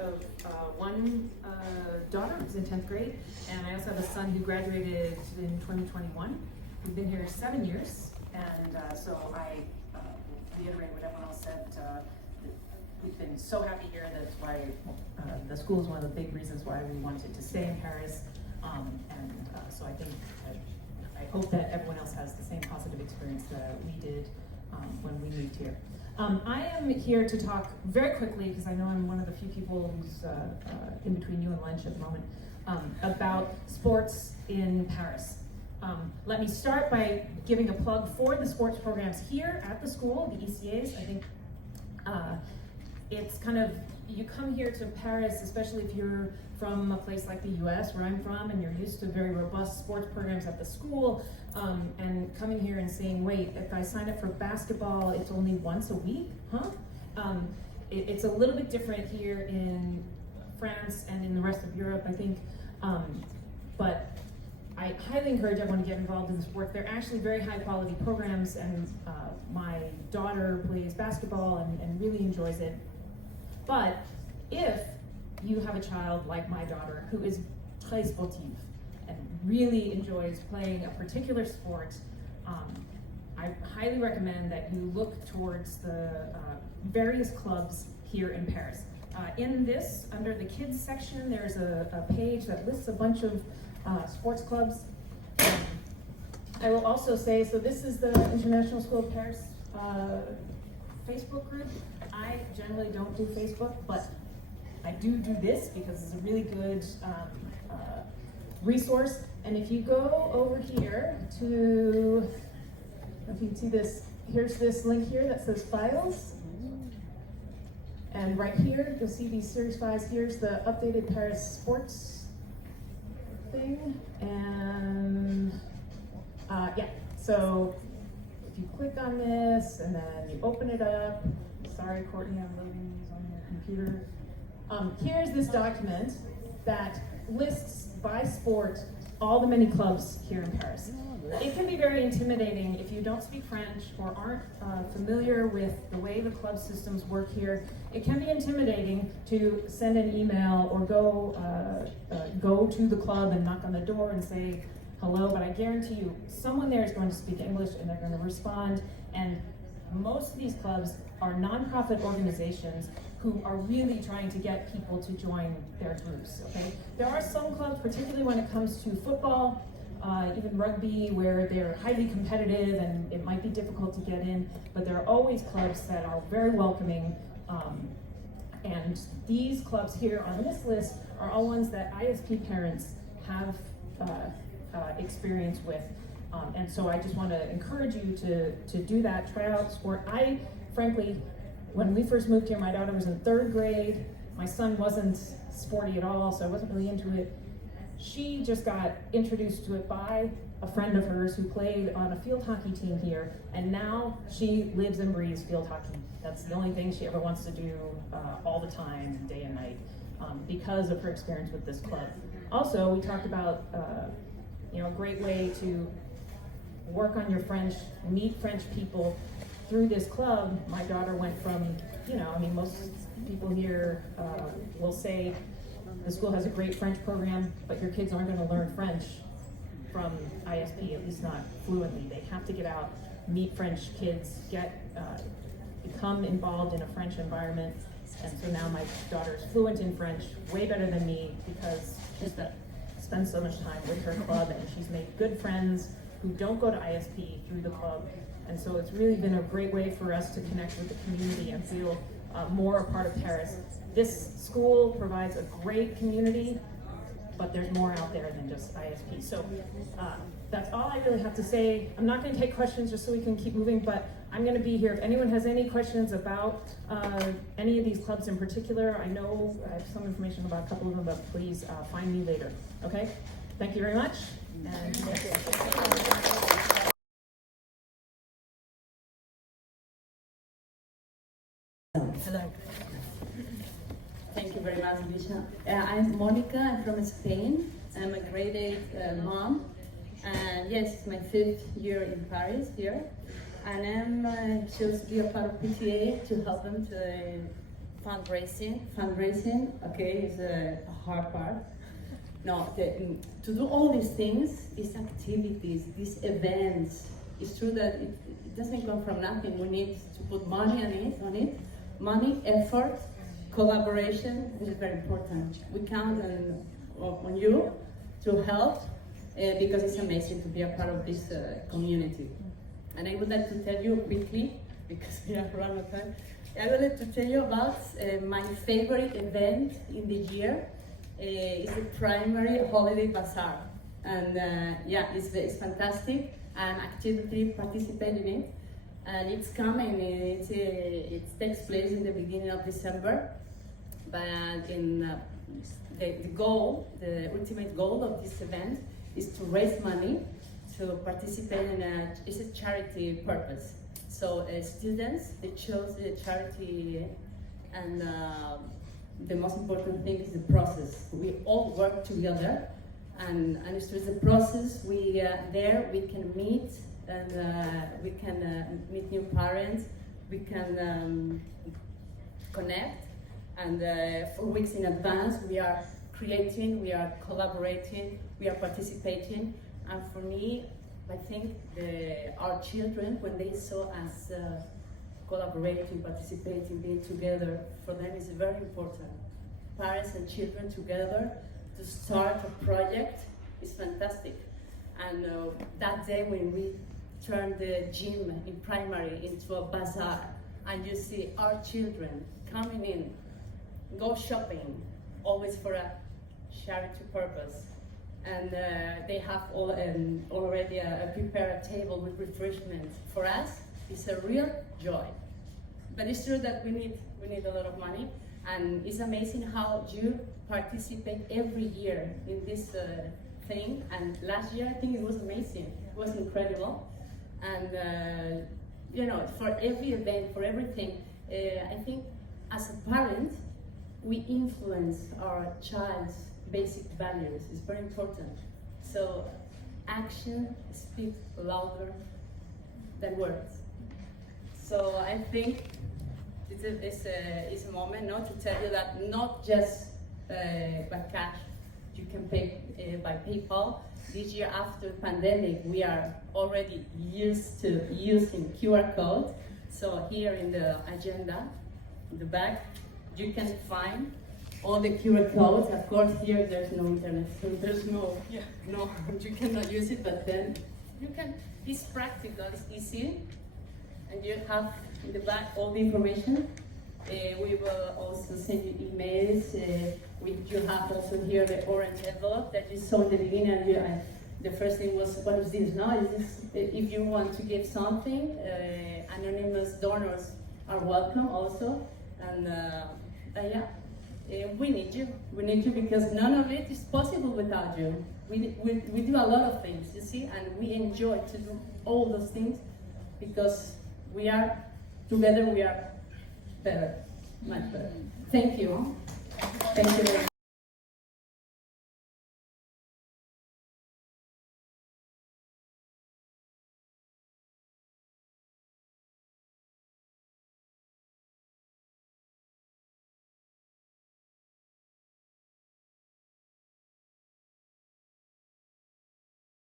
Of one daughter who's in 10th grade, and I also have a son who graduated in 2021. We've been here 7 years, and so I reiterate what everyone else said. We've been so happy here. That's why the school is one of the big reasons why we wanted to stay in Paris. So I think I hope that everyone else has the same positive experience that we did when we moved here. I am here to talk very quickly, because I know I'm one of the few people who's in between you and lunch at the moment, about sports in Paris. Let me start by giving a plug for the sports programs here at the school, the ECAs. I think it's kind of, you come here to Paris, especially if you're from a place like the US, where I'm from, and you're used to very robust sports programs at the school, and coming here and saying, wait, if I sign up for basketball, it's only once a week, huh? It's a little bit different here in France and in the rest of Europe, I think, but I highly encourage everyone to get involved in the sport. They're actually very high quality programs, and my daughter plays basketball and really enjoys it. But if you have a child like my daughter who is très sportive and really enjoys playing a particular sport, I highly recommend that you look towards the various clubs here in Paris. In this, under the kids section, there's a page that lists a bunch of sports clubs. I will also say, so this is the International School of Paris Facebook group. I generally don't do Facebook, but I do this because it's a really good resource. And if you go over here to, if you can see this, here's this link here that says files. And right here, you'll see these series files. Here's the updated Paris sports thing. And yeah, so if you click on this and then you open it up, sorry Courtney, I'm loading these on your computer. Here's this document that lists by sport all the many clubs here in Paris. It can be very intimidating if you don't speak French or aren't familiar with the way the club systems work here. It can be intimidating to send an email or go to the club and knock on the door and say hello, but I guarantee you someone there is going to speak English and they're going to respond. And most of these clubs are nonprofit organizations who are really trying to get people to join their groups, okay? There are some clubs, particularly when it comes to football, even rugby, where they're highly competitive and it might be difficult to get in, but there are always clubs that are very welcoming. And these clubs here on this list are all ones that ISP parents have experience with. And so I just want to encourage you to do that, try out sport. I, frankly, when we first moved here, my daughter was in 3rd grade. My son wasn't sporty at all, so I wasn't really into it. She just got introduced to it by a friend of hers who played on a field hockey team here, and now she lives and breathes field hockey. That's the only thing she ever wants to do all the time, day and night, because of her experience with this club. Also, we talked about a great way to work on your French, meet French people through this club. My daughter went from, most people here will say the school has a great French program, but your kids aren't going to learn French from ISP, at least not fluently. They have to get out, meet French kids, become involved in a French environment. And so now my daughter is fluent in French, way better than me, because she's spends so much time with her club, and she's made good friends who don't go to ISP through the club. And so it's really been a great way for us to connect with the community and feel more a part of Paris. This school provides a great community, but there's more out there than just ISP. So that's all I really have to say. I'm not going to take questions just so we can keep moving, but I'm going to be here. If anyone has any questions about any of these clubs in particular, I know I have some information about a couple of them, but please find me later. Okay? Thank you very much. And hello. Thank you very much, Luisa. I'm Monica. I'm from Spain. I'm a grade 8 mom. And yes, it's my 5th year in Paris here. And I'm chose to be a part of PTA to help them to fundraising. Fundraising, okay, is a hard part. No, to do all these things, these activities, these events, it's true that it doesn't come from nothing. We need to put money on it. Money, effort, collaboration, which is very important. We count on you to help because it's amazing to be a part of this community. And I would like to tell you quickly, because we are running out of time, I would like to tell you about my favorite event in the year. It's the primary holiday bazaar, and yeah, it's fantastic and actively participate in it. And it's coming. It takes place in the beginning of December. But in the ultimate goal of this event is to raise money to participate in it's a charity purpose. So students, they chose the charity, and the most important thing is the process. We all work together, and through the process, we can meet, and we can meet new parents, we can connect, and for weeks in advance, we are creating, we are collaborating, we are participating, and for me, I think our children, when they saw us collaborating, participating, being together, for them is very important. Parents and children together to start a project is fantastic. And that day when we turned the gym in primary into a bazaar, and you see our children coming in, go shopping, always for a charity purpose. And they have already prepared a table with refreshments. For us, it's a real joy. But it's true that we need a lot of money, and it's amazing how you participate every year in this thing. And last year, I think it was amazing. It was incredible. And you know, for every event, for everything, I think as a parent, we influence our child's basic values. It's very important. So action speaks louder than words. So I think it's a moment now to tell you that not just by cash, you can pay by PayPal. This year after pandemic, we are already used to using QR code. So here in the agenda, in the back, you can find all the QR codes. Of course, here there's no internet, so there's no, you cannot use it, but then you can, it's practical, it's easy, and you have in the back all the information. We will also send you emails. You have also here the orange envelope that you saw in the beginning, and the first thing was, what is this now? Is this, if you want to give something, anonymous donors are welcome also, and yeah. We need you because none of it is possible without you. We do a lot of things, you see, and we enjoy to do all those things because we are together, we are better, much better. Thank you. Thank you very much.